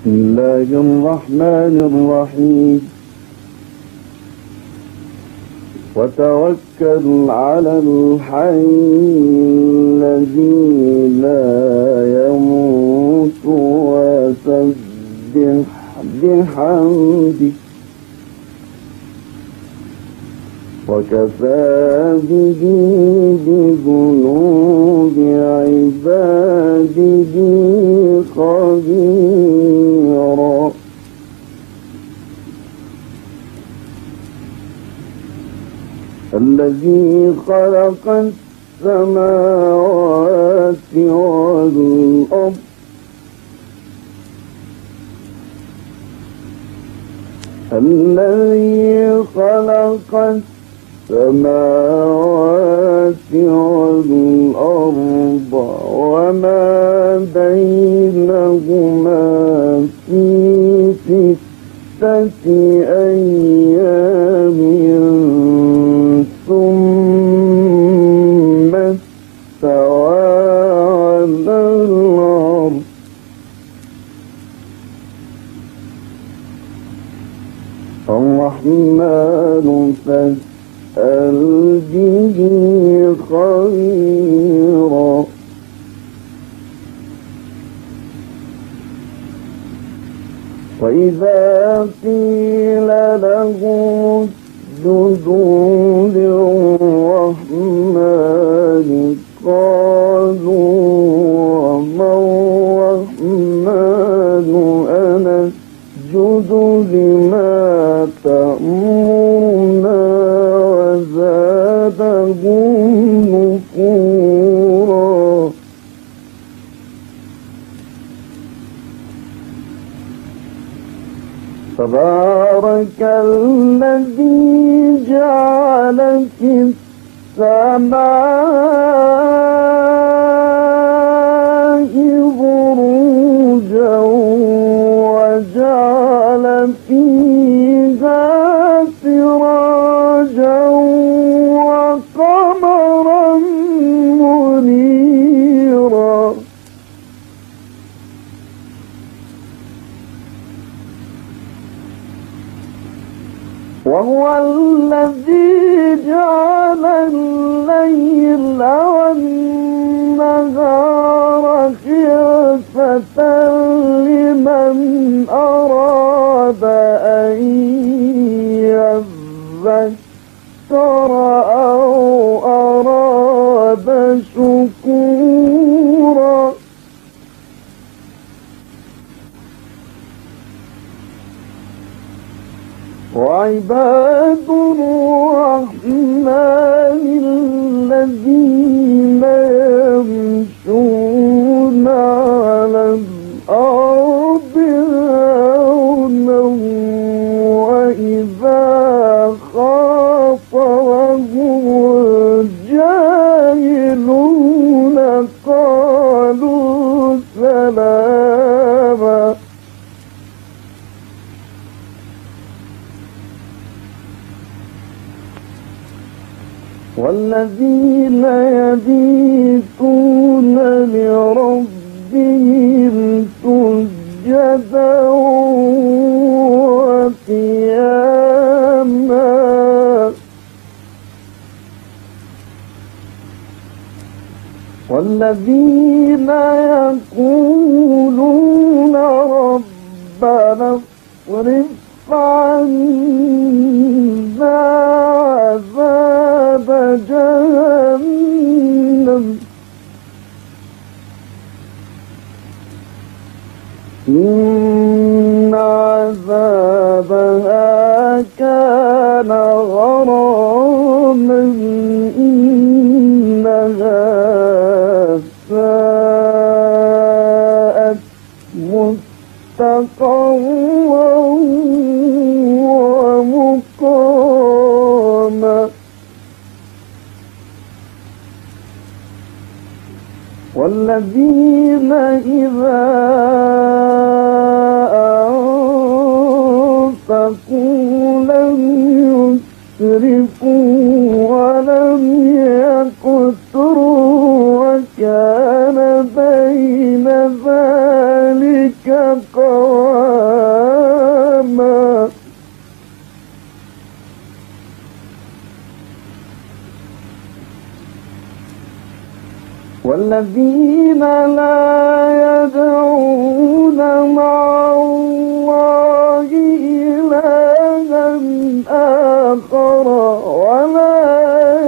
بسم الله الرحمن الرحيم. وتوكل على الحي الذي لا يموت وسبح بحمده وكفى به بذنوب عباده خبيرا. الذي خلق السماوات والأرض وما بينهما في 6 أيام ثم استوى على العرش. الرحمن فاسأل به خبيرا. وإذا قيل لهم اسجدوا للرحمن قالوا وما الرحمن أنسجد لما تأمرنا وزادهم نفورا. تبارك الذي جعل في السماء بروجا وجعل فيها سراجا وقمرا منيرا. وهو الذي جعل الليل والنهار خلفة لمن أراد أن يذكر أو أراد شكورا. وعباد الرحمن الذين يمشون على الأرض هونا وإذا خاطبهم الجاهلون قالوا سلاما. والذين يبيتون لربهم سجدا وقياما. والذين يقولون ربنا اصرف عنا عذاب جهنم إن عذابها كان غراما إنها ساءت مستقرا ومقاما. والذين إذا أنفقوا لم يسرفوا ولم يقتروا وكان بين ذلك قواما. والذين لا يدعون مع الله إلها آخر ولا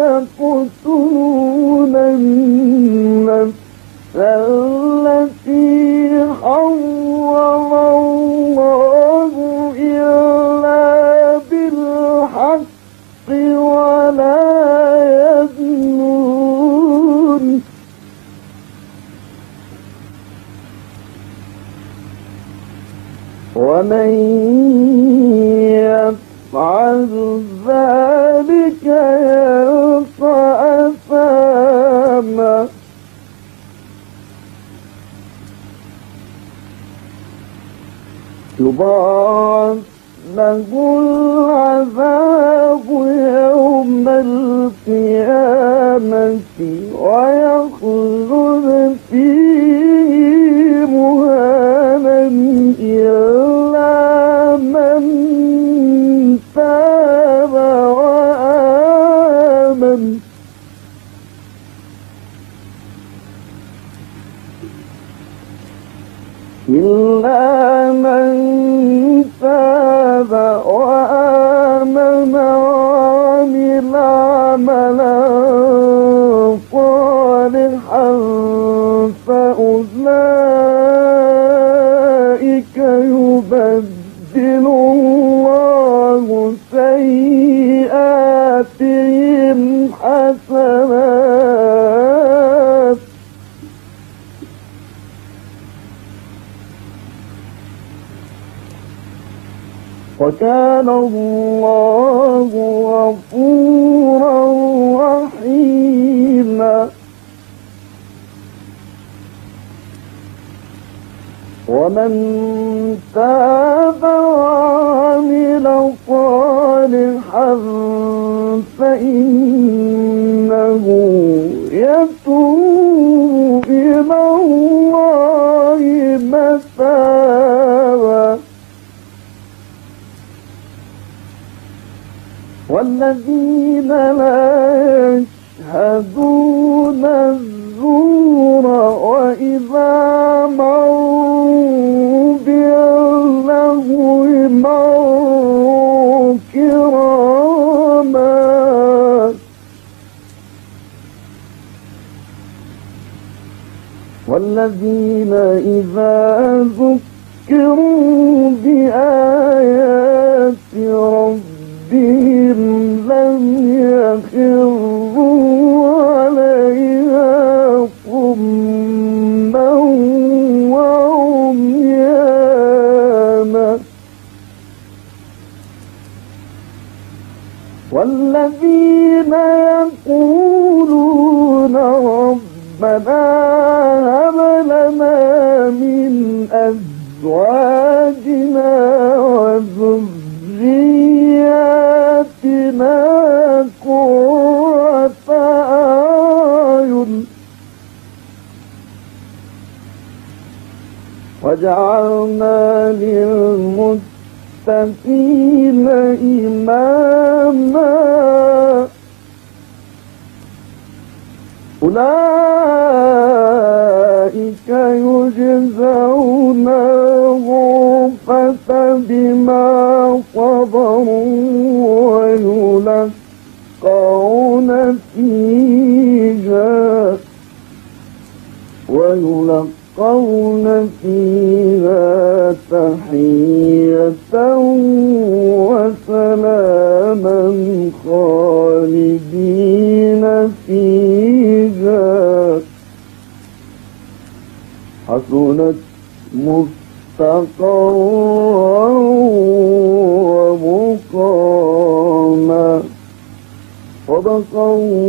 يقتلون النفس التي حرم الله إلا بالحق ولا يزنون ومن يفعل ذلك يلقى أثاما يضاعف له العذاب يوم القيامة ويخلد فيه مهانا إلا من تاب وآمن وعمل عملا صالحا فأولئك يبدل الله سيئاتهم حسنات وكان الله غفورا رحيما ومن تاب وعمل صالحا فإنه يتوب إلى الله متابا والذين لا يشهدون الزور وإذا مروا باللغو مروا كراما والذين إذا ذكروا بآيات ربهم لم يخروا عليها صما وعميانا والذين يقولون ربنا هب لنا من أزواجنا وذرياتنا قرة أعين وجعلنا للمتقين إماما أولئك يجزون الغرفة بما صبروا ويلقون فيها تحية وسلاما خالدين فيها حسنت مستقرا ومقاما صدق الله